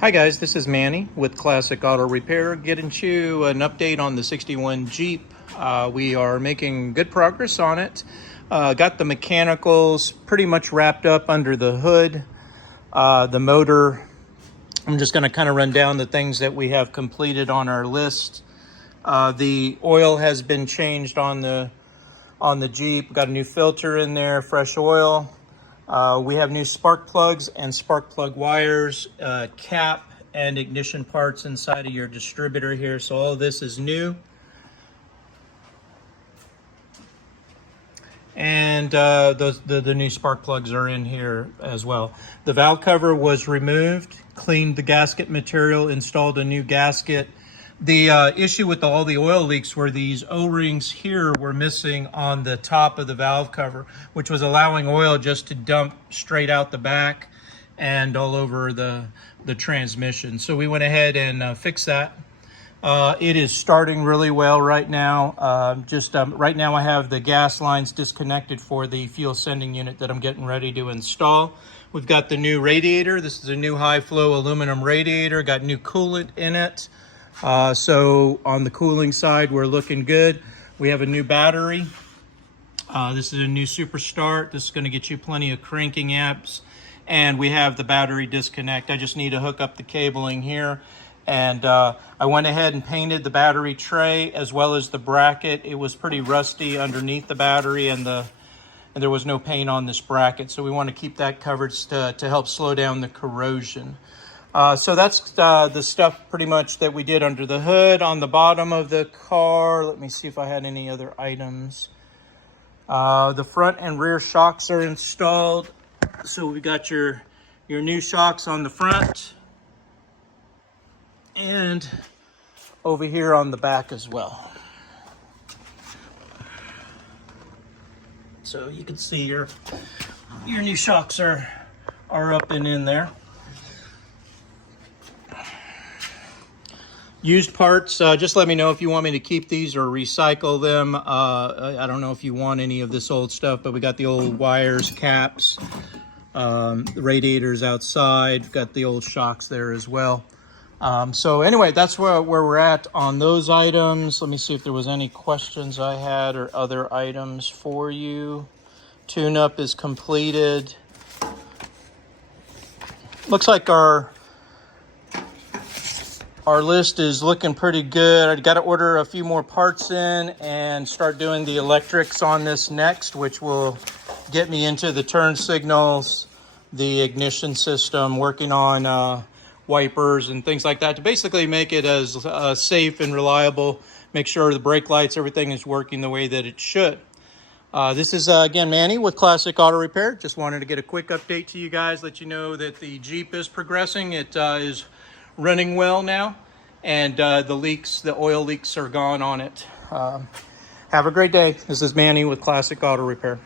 Hi guys, this is Manny with Classic Auto Repair, getting you an update on the 61 Jeep. We are making good progress on it. Got the mechanicals pretty much wrapped up under the hood. The motor, I'm just going to kind of run down the things that we have completed on our list. The oil has been changed on the Jeep. Got a new filter in there, fresh oil. We have new spark plugs and spark plug wires, cap and ignition parts inside of your distributor here. So all of this is new. And the new spark plugs are in here as well. The valve cover was removed, cleaned the gasket material, installed a new gasket. The issue with all the oil leaks were these O-rings here were missing on the top of the valve cover, which was allowing oil just to dump straight out the back and all over the transmission. So we went ahead and fixed that. It is starting really well right now. Right now I have the gas lines disconnected for the fuel sending unit that I'm getting ready to install. We've got the new radiator. This is a new high flow aluminum radiator, got new coolant in it. So on the cooling side, we're looking good. We have a new battery. This is a new Super Start. This is going to get you plenty of cranking amps. And we have the battery disconnect. I just need to hook up the cabling here. And I went ahead and painted the battery tray as well as the bracket. It was pretty rusty underneath the battery, and there was no paint on this bracket. So we want to keep that covered to help slow down the corrosion. So that's the stuff pretty much that we did under the hood. On the bottom of the car, let me see if I had any other items. The front and rear shocks are installed. So we got your new shocks on the front and over here on the back as well. So you can see your new shocks are up and in there. Used parts, just let me know if you want me to keep these or recycle them. I don't know if you want any of this old stuff, but we got the old wires, caps, the radiators outside. We've got the old shocks there as well. So anyway, that's where we're at on those items. Let me see if there was any questions I had or other items for you. Tune-up is completed. Looks like our list is looking pretty good. I got to order a few more parts in and start doing the electrics on this next, which will get me into the turn signals, the ignition system, working on wipers and things like that to basically make it as safe and reliable, make sure the brake lights, everything is working the way that it should. This is, again, Manny with Classic Auto Repair. Just wanted to get a quick update to you guys, let you know that the Jeep is progressing. It is running well now, and the oil leaks are gone on it. Have a great day. This is Manny with Classic Auto Repair.